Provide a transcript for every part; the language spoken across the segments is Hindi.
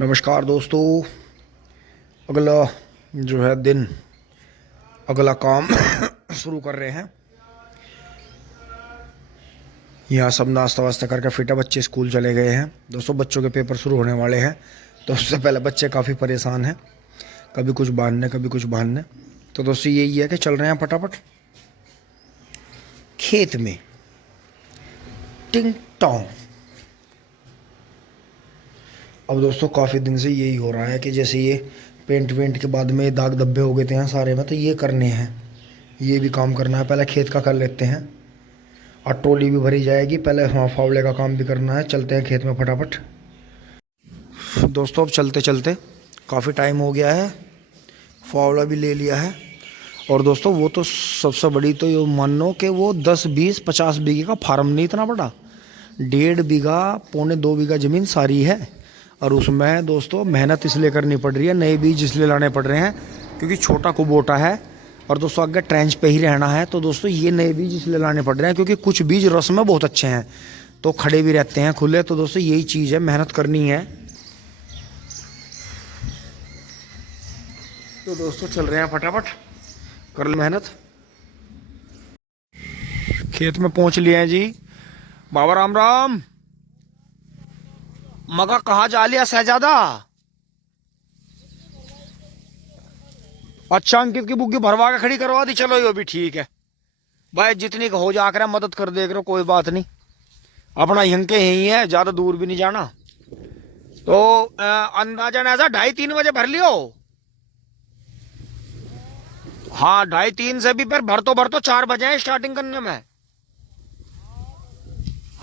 नमस्कार दोस्तों। अगला जो है दिन, अगला काम शुरू कर रहे हैं। यहाँ सब नाश्ता वास्ता करके फिटा, बच्चे स्कूल चले गए हैं। दोस्तों बच्चों के पेपर शुरू होने वाले हैं, तो उससे पहले बच्चे काफ़ी परेशान हैं, कभी कुछ बांधने कभी कुछ बांधने। तो दोस्तों यही है कि चल रहे हैं फटाफट खेत में, टिंग टोंग। अब दोस्तों काफ़ी दिन से यही हो रहा है कि जैसे ये पेंट वेंट के बाद में दाग धब्बे हो गए थे यहाँ सारे में, तो ये करने हैं, ये भी काम करना है। पहले खेत का कर लेते हैं और ट्रॉली भी भरी जाएगी। पहले हाँ फावड़े का काम भी करना है। चलते हैं खेत में फटाफट। दोस्तों अब चलते चलते काफ़ी टाइम हो गया है, फावड़ा भी ले लिया है। और दोस्तों वो तो सबसे बड़ी तो ये मानो कि वो 10 20 50 बीघे का फार्म नहीं, इतना बड़ा 1.5 बीघा पौने 2 बीघा ज़मीन सारी है। और उसमें दोस्तों मेहनत इसलिए करनी पड़ रही है, नए बीज इसलिए लाने पड़ रहे हैं क्योंकि छोटा कुबोटा है। और दोस्तों आगे ट्रेंच पे ही रहना है, तो दोस्तों ये नए बीज इसलिए लाने पड़ रहे हैं क्योंकि कुछ बीज रस में बहुत अच्छे हैं तो खड़े भी रहते हैं खुले। तो दोस्तों यही चीज़ है, मेहनत करनी है। तो दोस्तों चल रहे हैं फटाफट, कर लो मेहनत। खेत में पहुंच लिए हैं जी। बाबा राम राम। मगा कहाँ जा लिया शहजादा? अच्छा अंकित की बुग्गी भरवा के खड़ी करवा दी, चलो ये भी ठीक है भाई। जितनी का हो जा कर मदद कर देख रहे, कोई बात नहीं, अपना यहीं के यही है, ज्यादा दूर भी नहीं जाना। तो अंदाजन ऐसा 2:30-3 बजे भर लियो। हाँ 2:30-3 से भी फिर भर तो 4 बजे है स्टार्टिंग करने में।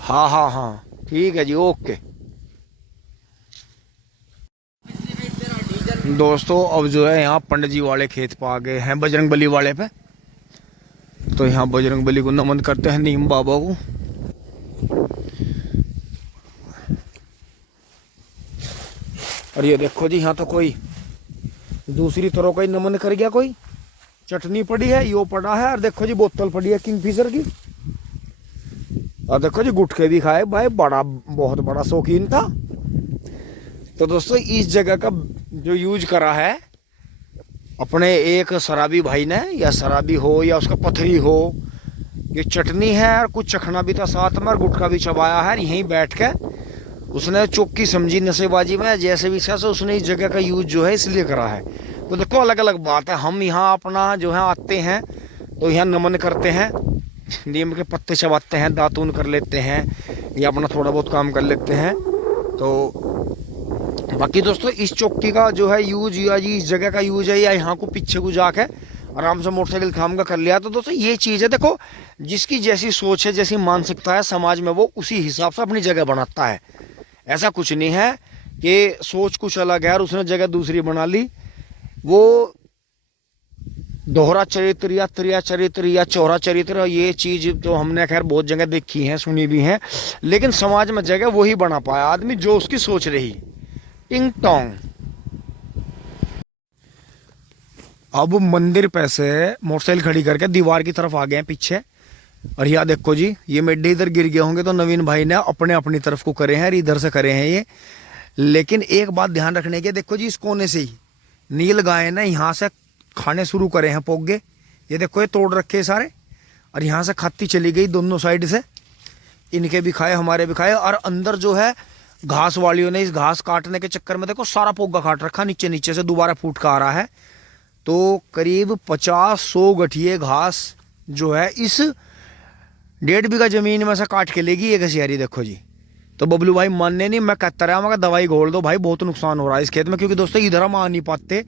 हाँ हाँ हाँ ठीक है जी, ओके। दोस्तों अब जो है यहाँ पंडित जी वाले खेत पे आ गए हैं, बजरंग बली वाले पे। तो यहाँ बजरंग बली को नमन करते हैं, नीम बाबा को। और ये देखो जी यहाँ तो कोई दूसरी तरह का ही नमन कर गया। कोई चटनी पड़ी है, यो पड़ा है, और देखो जी बोतल पड़ी है किंगफिशर की। और देखो जी गुटखे भी खाए भाई, बड़ा बहुत बड़ा शौकीन था। तो दोस्तों इस जगह का जो यूज करा है अपने एक शराबी भाई ने, या शराबी हो या उसका पथरी हो, ये चटनी है और कुछ चखना भी था साथ में, और गुटखा भी चबाया है। यहीं बैठ के उसने चौकी समझी नशेबाजी में, जैसे भी से उसने इस जगह का यूज जो है इसलिए करा है। तो देखो अलग अलग बात है। हम यहाँ अपना जो है आते हैं तो यहाँ नमन करते हैं, नीम के पत्ते चबाते हैं, दातून कर लेते हैं, या अपना थोड़ा बहुत काम कर लेते हैं। तो बाकी दोस्तों इस चौकी का जो है यूज, या जी इस जगह का यूज है, या यहाँ को पीछे को जाके आराम से मोटरसाइकिल थाम का कर लिया। तो दोस्तों ये चीज़ है, देखो जिसकी जैसी सोच है, जैसी मानसिकता है समाज में, वो उसी हिसाब से अपनी जगह बनाता है। ऐसा कुछ नहीं है कि सोच कुछ अलग है और उसने जगह दूसरी बना ली। वो दोहरा चरित्र या त्रिया चरित्र या चौरा चरित्र, ये चीज़ तो हमने खैर बहुत जगह देखी है, सुनी भी है, लेकिन समाज में जगह वही बना पाया आदमी जो उसकी सोच रही। टिंग टोंग। अब मंदिर पे से मोटरसाइकिल खड़ी करके दीवार की तरफ आ गए हैं पीछे। और यहाँ देखो जी, ये मेड्डे इधर गिर गए होंगे तो नवीन भाई ने अपने अपनी तरफ को करे हैं, इधर से करे हैं ये। लेकिन एक बात ध्यान रखने की, देखो जी इस कोने से ही नील गाय ने यहाँ से खाने शुरू करे हैं पोगे। ये देखो ये तोड़ रखे सारे, और यहाँ से खाती चली गई दोनों साइड से, इनके भी खाए हमारे भी खाए। और अंदर जो है घास वालियों ने इस घास काटने के चक्कर में देखो सारा पोगा काट रखा, नीचे नीचे से दोबारा फूट का आ रहा है। तो करीब 50-100 गठिए घास जो है इस 1.5 बीघा जमीन में से काट के लेगी एक हसियारी। देखो जी, तो बबलू भाई मानने नहीं, मैं कहता रहा मगर दवाई घोल दो भाई, बहुत नुकसान हो रहा है इस खेत में। क्योंकि दोस्तों इधर हम आ नहीं पाते,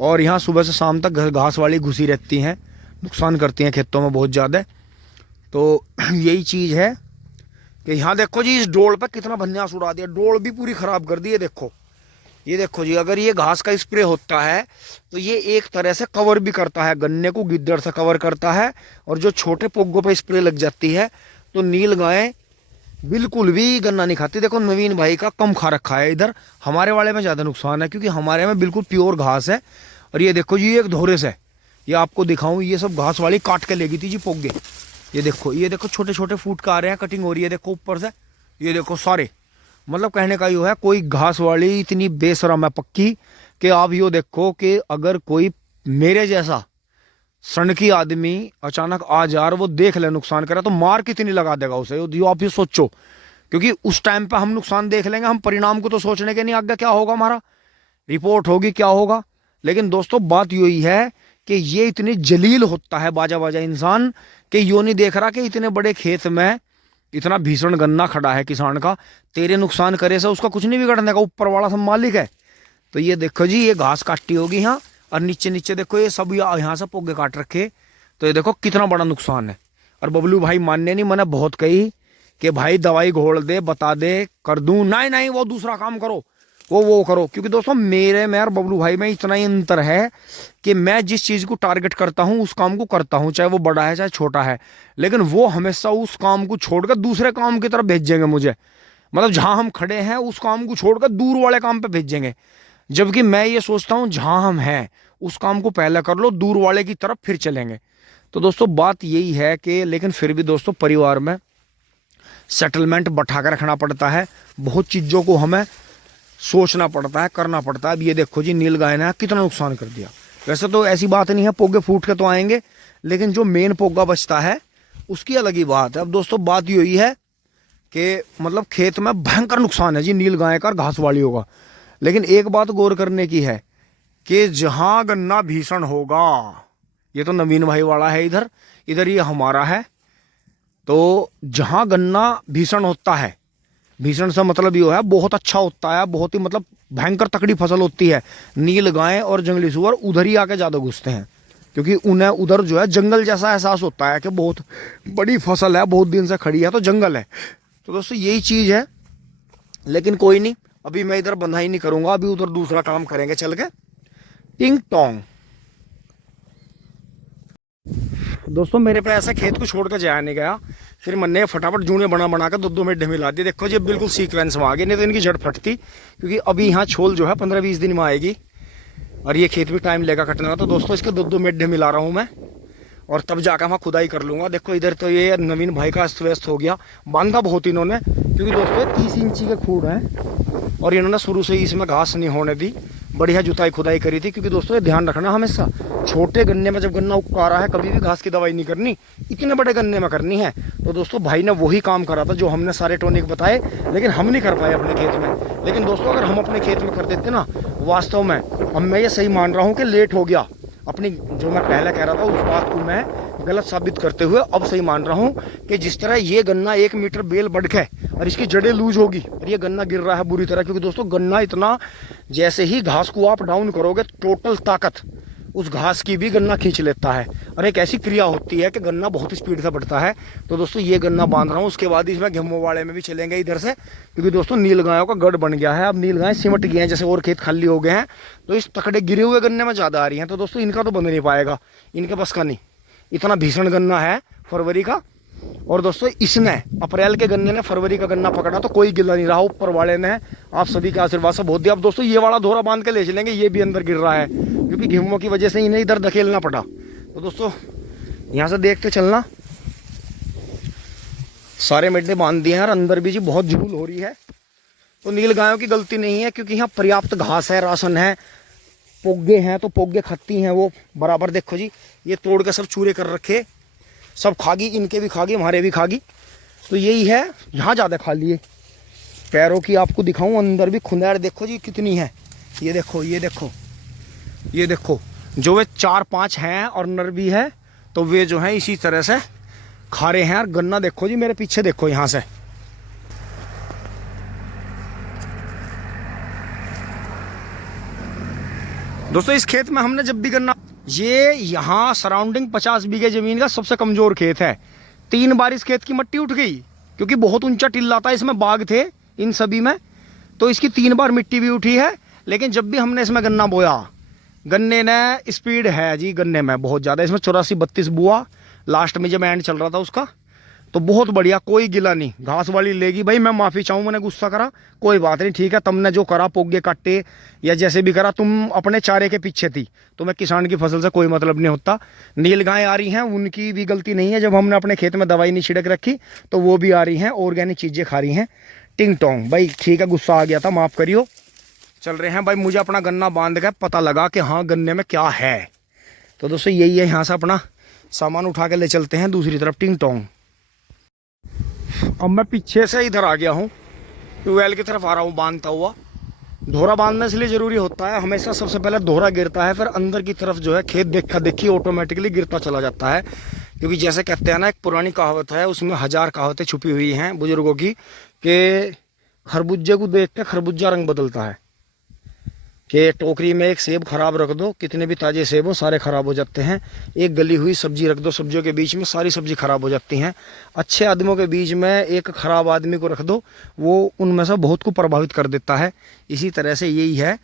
और यहाँ सुबह से शाम तक घास वाली घुसी रहती हैं, नुकसान करती हैं खेतों में बहुत ज़्यादा। तो यही चीज़ है कि यहाँ देखो जी इस डोल पर कितना भन्यास उड़ा दिया, डोल भी पूरी खराब कर दी है। देखो ये देखो जी, अगर ये घास का स्प्रे होता है तो ये एक तरह से कवर भी करता है, गन्ने को गिद्दड़ से कवर करता है। और जो छोटे पोगों पे स्प्रे लग जाती है तो नील गाय बिल्कुल भी गन्ना नहीं खाती। देखो नवीन भाई का कम खा रखा है, इधर हमारे वाले में ज़्यादा नुकसान है क्योंकि हमारे में बिल्कुल प्योर घास है। और ये देखो जी एक धोरे से, ये आपको दिखाऊं, ये सब घास वाली काट के लेगी थी जी पोगे। ये देखो छोटे छोटे फूट का आ रहे हैं, कटिंग हो रही है देखो ऊपर से, ये देखो सारे मतलब कहने का यो है, कोई घास वाली इतनी बेशरम है पक्की कि आप यो देखो कि अगर कोई मेरे जैसा सनकी आदमी अचानक आ जा और वो देख ले नुकसान करे तो मार कितनी लगा देगा उसे, यो आप ये सोचो। क्योंकि उस टाइम पे हम नुकसान देख लेंगे, हम परिणाम को तो सोचने के नहीं आगे क्या होगा, हमारा रिपोर्ट होगी क्या होगा। लेकिन दोस्तों बात यही है कि ये इतनी जलील होता है बाजा बाजा इंसान कि यो नहीं देख रहा कि इतने बड़े खेत में इतना भीषण गन्ना खड़ा है किसान का, तेरे नुकसान करे से उसका कुछ नहीं बिगड़ने का, ऊपर वाला सब मालिक है। तो ये देखो जी, ये घास काटी होगी यहाँ, और नीचे नीचे देखो ये सब यहाँ से पोगे काट रखे। तो ये देखो कितना बड़ा नुकसान है। और बबलू भाई मानने नहीं, मैंने बहुत कही कि भाई दवाई घोल दे, बता दे, कर दूं, नहीं नहीं वो दूसरा काम करो, वो करो। क्योंकि दोस्तों मेरे में और बबलू भाई में इतना ही अंतर है कि मैं जिस चीज को टारगेट करता हूं उस काम को करता हूं, चाहे वो बड़ा है चाहे छोटा है। लेकिन वो हमेशा उस काम को छोड़कर दूसरे काम की तरफ भेजेंगे मुझे, मतलब जहां हम खड़े हैं उस काम को छोड़कर दूर वाले काम पे भेजेंगे। जबकि मैं ये सोचता हूं जहां हम हैं उस काम को पहले कर लो, दूर वाले की तरफ फिर चलेंगे। तो दोस्तों बात यही है कि लेकिन फिर भी दोस्तों परिवार में सेटलमेंट बैठा कर रखना पड़ता है, बहुत चीज़ों को हमें सोचना पड़ता है, करना पड़ता है। अब ये देखो जी, नील गाय ने कितना नुकसान कर दिया। वैसे तो ऐसी बात नहीं है, पोगे फूट के तो आएंगे, लेकिन जो मेन पोगा बचता है उसकी अलग ही बात है। अब दोस्तों बात यही है कि मतलब खेत में भयंकर नुकसान है जी नील गाय का और घास वालियों का। लेकिन एक बात गौर करने की है कि जहां गन्ना भीषण होगा, ये तो नवीन भाई वाला है, इधर इधर ये हमारा है, तो जहां गन्ना भीषण होता है, भीषण से मतलब ये है बहुत अच्छा होता है, बहुत ही मतलब भयंकर तकड़ी फसल होती है, नील गाय और जंगली सुअर उधर ही आके ज्यादा घुसते हैं। क्योंकि उन्हें उधर जो है जंगल जैसा एहसास होता है कि बहुत बड़ी फसल है, बहुत दिन से खड़ी है तो जंगल है। तो दोस्तों यही चीज है। लेकिन कोई नहीं, अभी मैं इधर बंधाई नहीं करूंगा, अभी उधर दूसरा काम करेंगे चल के। टिंग टोंग। दोस्तों मेरे पे ऐसा खेत को छोड़ कर जाया नहीं गया, फिर मैंने फटाफट जूने बना बना कर 2-2 मिनट मिला दिए। देखो जी बिल्कुल सीक्वेंस में आ गए, नहीं तो इनकी जड़ फटती। क्योंकि अभी यहाँ छोल जो है 15-20 दिन में आएगी और ये खेत भी टाइम लेगा कटने का। तो दोस्तों इसके 2-2 मिनट मिला रहा हूँ मैं, और तब जाकर वहाँ खुदाई कर लूँगा। देखो इधर तो ये नवीन भाई का अस्त व्यस्त हो गया, बांधा बहुत इन्होंने, क्योंकि दोस्तों 30 इंची के खूड़ हैं और इन्होंने शुरू से ही इसमें घास नहीं होने दी, बढ़िया जुताई खुदाई करी थी। क्योंकि दोस्तों ये ध्यान रखना हमेशा, छोटे गन्ने में जब गन्ना उगा रहा है कभी भी घास की दवाई नहीं करनी, इतने बड़े गन्ने में करनी है। तो दोस्तों भाई ने वही काम करा था जो हमने सारे टॉनिक बताए, लेकिन हम नहीं कर पाए अपने खेत में। लेकिन दोस्तों अगर हम अपने खेत में कर देते ना, वास्तव में अब मैं ये सही मान रहा हूँ कि लेट हो गया, अपनी जो मैं पहले कह रहा था उस बात को मैं गलत साबित करते हुए अब सही मान रहा हूँ कि जिस तरह ये गन्ना 1 मीटर बेल बढ़ के और इसकी जड़ें लूज होगी और ये गन्ना गिर रहा है बुरी तरह। क्योंकि दोस्तों गन्ना इतना, जैसे ही घास को आप डाउन करोगे टोटल ताकत उस घास की भी गन्ना खींच लेता है, और एक ऐसी क्रिया होती है कि गन्ना बहुत स्पीड से बढ़ता है। तो दोस्तों ये गन्ना बांध रहा हूँ, उसके बाद इसमें गेहूं वाले में भी चलेंगे इधर से। क्योंकि दोस्तों नील गायों का गढ़ बन गया है, अब नील गाय सिमट गए हैं, जैसे और खेत खाली हो गए हैं तो इस तकड़े गिरे हुए गन्ने में ज़्यादा आ रही हैं। तो दोस्तों इनका तो बंद नहीं पाएगा, इनके बस का नहीं, इतना भीषण गन्ना है फरवरी का। और दोस्तों इसने अप्रैल के गन्ने ने फरवरी का गन्ना पकड़ा तो कोई गिला नहीं रहा, ऊपर वाले ने आप सभी के आशीर्वाद से बहुत दिया। अब दोस्तों ये वाला धोरा बांध के ले चलेंगे, ये भी अंदर गिर रहा है क्योंकि गेहूं की वजह से इन्हें इधर धकेलना पड़ा। तो दोस्तों यहाँ से देखते चलना, सारे मेढे बांध दिए हैं और अंदर भी जी बहुत झूल हो रही है। तो नील गायों की गलती नहीं है, क्योंकि यहाँ पर्याप्त घास है, राशन है, पोगे हैं तो पोगे खाती हैं वो बराबर। देखो जी ये तोड़ के सब चूरे कर रखे, सब खागी, इनके भी खागी, हमारे भी खागी। तो यही है, यहाँ ज़्यादा खा लिए। पैरों की आपको दिखाऊं, अंदर भी खुंदेर देखो जी कितनी है, ये देखो ये देखो ये देखो। जो वे 4-5 हैं और नर भी है, तो वे जो हैं इसी तरह से खा रहे हैं। और गन्ना देखो जी मेरे पीछे देखो, यहाँ से दोस्तों इस खेत में हमने जब भी गन्ना, ये यहाँ सराउंडिंग 50 बीघे जमीन का सबसे कमजोर खेत है। 3 बार इस खेत की मिट्टी उठ गई, क्योंकि बहुत ऊंचा टिल्ला था, इसमें बाग थे इन सभी में, तो इसकी 3 बार मिट्टी भी उठी है। लेकिन जब भी हमने इसमें गन्ना बोया, गन्ने ने स्पीड है जी गन्ने में बहुत ज़्यादा, इसमें 84-32 बुआ लास्ट में जब एंड चल रहा था उसका, तो बहुत बढ़िया, कोई गिला नहीं। घास वाली लेगी भाई, मैं माफ़ी चाहूँ मैंने गुस्सा करा, कोई बात नहीं, ठीक है, तुमने जो करा पोगे काटे या जैसे भी करा, तुम अपने चारे के पीछे थी, तुम्हें किसान की फसल से कोई मतलब नहीं होता। नील गाय आ रही हैं, उनकी भी गलती नहीं है, जब हमने अपने खेत में दवाई नहीं छिड़क रखी तो वो भी आ रही हैं, ऑर्गेनिक चीज़ें खा रही हैं। टिंग टोंग भाई। ठीक है, गुस्सा आ गया था, माफ़ करियो। चल रहे हैं भाई, मुझे अपना गन्ना बांध के पता लगा कि हाँ गन्ने में क्या है। तो दोस्तों यही है, यहाँ से अपना सामान उठा के ले चलते हैं दूसरी तरफ टिंग टोंग। अब मैं पीछे से इधर आ गया हूँ, ट्यूबवेल की तरफ आ रहा हूँ बांधता हुआ। धोरा बांधने इसलिए ज़रूरी होता है, हमेशा सबसे पहले धोरा गिरता है, फिर अंदर की तरफ जो है खेत देखा देखी ऑटोमेटिकली गिरता चला जाता है। क्योंकि जैसे कहते हैं ना, एक पुरानी कहावत है, उसमें 1000 कहावतें छुपी हुई हैं बुजुर्गों की, कि खरबूजे को देख के खरबूजा रंग बदलता है। कि टोकरी में एक सेब खराब रख दो, कितने भी ताज़े सेब हो सारे खराब हो जाते हैं। एक गली हुई सब्जी रख दो सब्जियों के बीच में, सारी सब्जी खराब हो जाती हैं। अच्छे आदमियों के बीच में एक खराब आदमी को रख दो, वो उनमें से बहुत को प्रभावित कर देता है। इसी तरह से यही है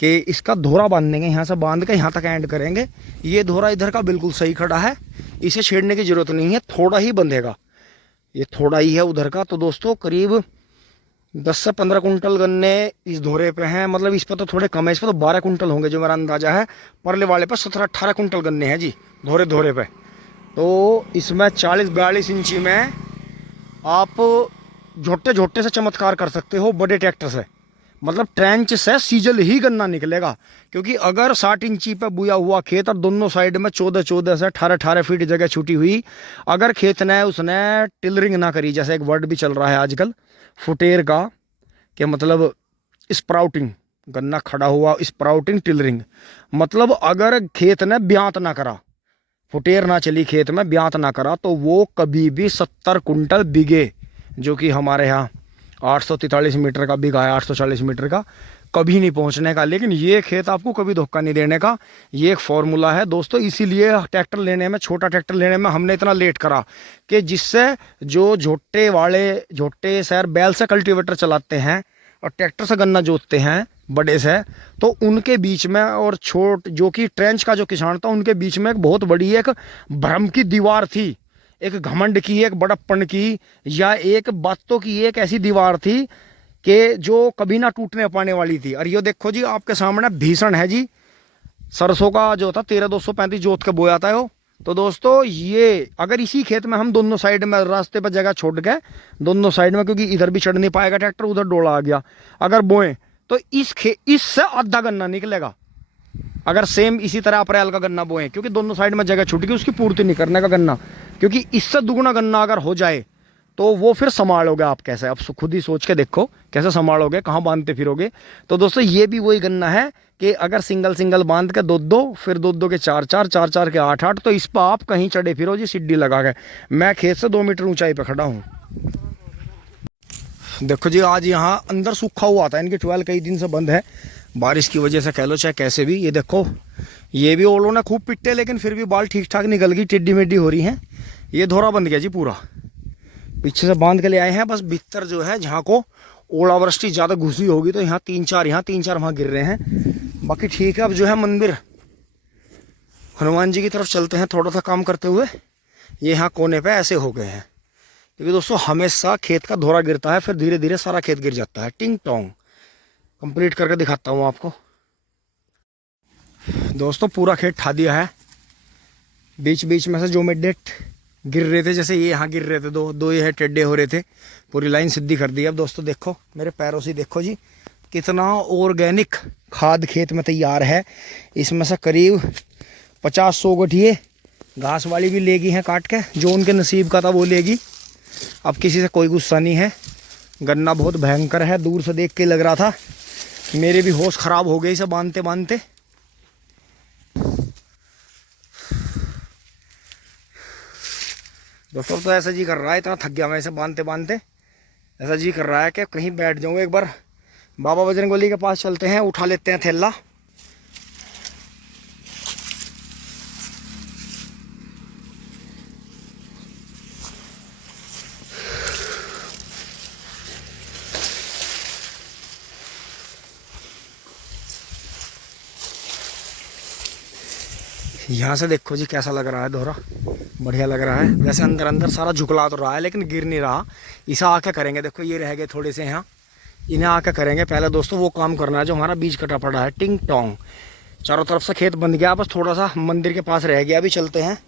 कि इसका धोरा बांधेंगे, यहाँ से बांध के यहाँ तक एंड करेंगे। ये धोरा इधर का बिल्कुल सही खड़ा है, इसे छेड़ने की ज़रूरत नहीं है, थोड़ा ही बंधेगा, ये थोड़ा ही है उधर का। तो दोस्तों करीब 10 से 15 कुंटल गन्ने इस धोरे पे हैं, मतलब इस पर तो थोड़े कम है, इस पर तो 12 कुंटल होंगे जो मेरा अंदाज़ा है। परले वाले पर 17-18 कुंटल गन्ने हैं जी धोरे पे। तो इसमें 40-42 इंची में आप झोटे झोटे से चमत्कार कर सकते हो बड़े ट्रैक्टर से। मतलब ट्रेंच से सीजल ही गन्ना निकलेगा। क्योंकि अगर 60 इंची पे बुया हुआ खेत और दोनों साइड में 14-14 से 18-18 फीट जगह छूटी हुई, अगर खेत ने उसने टिलरिंग ना करी, जैसे एक वर्ड भी चल रहा है आजकल फुटेर का, कि मतलब स्प्राउटिंग, गन्ना खड़ा हुआ स्प्राउटिंग टिलरिंग, मतलब अगर खेत ने ब्यांत ना करा, फुटेर ना चली खेत में, ब्यांत ना करा, तो वो कभी भी 70 कुंटल बिगे, जो कि हमारे यहाँ 843 मीटर का बिगा है, 840 मीटर का, कभी नहीं पहुंचने का। लेकिन ये खेत आपको कभी धोखा नहीं देने का, ये एक फॉर्मूला है दोस्तों। इसीलिए ट्रैक्टर लेने में, छोटा ट्रैक्टर लेने में हमने इतना लेट करा, कि जिससे जो झोटे सैर बैल से कल्टीवेटर चलाते हैं और ट्रैक्टर से गन्ना जोतते हैं बड़े से, तो उनके बीच में और जो कि ट्रेंच का जो किसान था, उनके बीच में एक बहुत बड़ी एक भ्रम की दीवार थी, एक घमंड की, एक बड़प्पन की, या एक बातों की एक ऐसी दीवार थी कि जो कभी ना टूटने पाने वाली थी। और ये देखो जी आपके सामने भीषण है जी, सरसों का जो था 13-235 जोत के बोया था वो। तो दोस्तों ये अगर इसी खेत में हम दोनों साइड में रास्ते पर जगह छोड़ के दोनों साइड में, क्योंकि इधर भी चढ़ नहीं पाएगा ट्रैक्टर, उधर डोला आ गया, अगर बोए तो इससे आधा गन्ना निकलेगा। अगर सेम इसी तरह अप्रैल का गन्ना बोए, क्योंकि दोनों साइड में जगह छूट गई, उसकी पूर्ति नहीं करने का गन्ना, क्योंकि इससे दुगुना गन्ना अगर हो जाए तो वो फिर संभालोगे आप कैसे? अब खुद ही सोच के देखो कैसे संभालोगे, कहाँ बांधते फिरोगे। तो दोस्तों ये भी वही गन्ना है कि अगर सिंगल बांध के 2-2, फिर 2-2 के 4-4, 4-4 के 8-8, तो इस पर आप कहीं चढ़े फिरो जी सिड्डी लगा के। मैं खेत से 2 मीटर ऊंचाई पे खड़ा हूँ। देखो जी आज यहाँ अंदर सूखा हुआ था, इनकी ट्यूबवेल कई दिन से बंद है, बारिश की वजह से कह लो चाहे कैसे भी। ये देखो ये भी ओलों ने खूब पिट्टे, लेकिन फिर भी बाल ठीक ठाक निकल गई, टिड्डी मिड्डी हो रही हैं। ये धोरा बंद गया जी पूरा, पीछे से बांध के ले आए हैं। बस भीतर जो है जहाँ को ओलावृष्टि ज़्यादा घुसी होगी, तो यहाँ 3-4 वहाँ गिर रहे हैं। बाकी ठीक है। अब जो है मंदिर हनुमान जी की तरफ चलते हैं, थोड़ा सा काम करते हुए। ये यहाँ कोने पे ऐसे हो गए हैं, क्योंकि दोस्तों हमेशा खेत का धोरा गिरता है, फिर धीरे धीरे सारा खेत गिर जाता है। टिंग टोंग कंप्लीट करके दिखाता हूँ आपको। दोस्तों पूरा खेत ठा दिया है, बीच बीच में से जो मिड गिर रहे थे, जैसे ये यहाँ गिर रहे थे, दो ये है टेढ़े हो रहे थे, पूरी लाइन सीधी कर दी। अब दोस्तों देखो मेरे पैरों से, देखो जी कितना ऑर्गेनिक खाद खेत में तैयार है। इसमें से करीब 50-100 गठिए घास वाली भी लेगी हैं काट के, जो उनके नसीब का था वो लेगी। अब किसी से कोई गुस्सा नहीं है। गन्ना बहुत भयंकर है, दूर से देख के लग रहा था, मेरे भी होश खराब हो गए इसे बांधते बांधते। दोस्तों तो ऐसा जी कर रहा है, इतना थक गया मैं इसे बांधते बांधते, ऐसा जी कर रहा है कि कहीं बैठ जाऊँ। एक बार बाबा बजरंगबली के पास चलते हैं, उठा लेते हैं थैला। यहाँ से देखो जी कैसा लग रहा है धोरा, बढ़िया लग रहा है। वैसे अंदर अंदर सारा झुकला तो रहा है, लेकिन गिर नहीं रहा। इसे आके करेंगे, देखो ये रह गए थोड़े से यहाँ, इन्हें आके करेंगे। पहले दोस्तों वो काम करना है जो हमारा बीज कटा पड़ा है। टिंग टोंग चारों तरफ से खेत बन गया, बस थोड़ा सा मंदिर के पास रह गया। अभी चलते हैं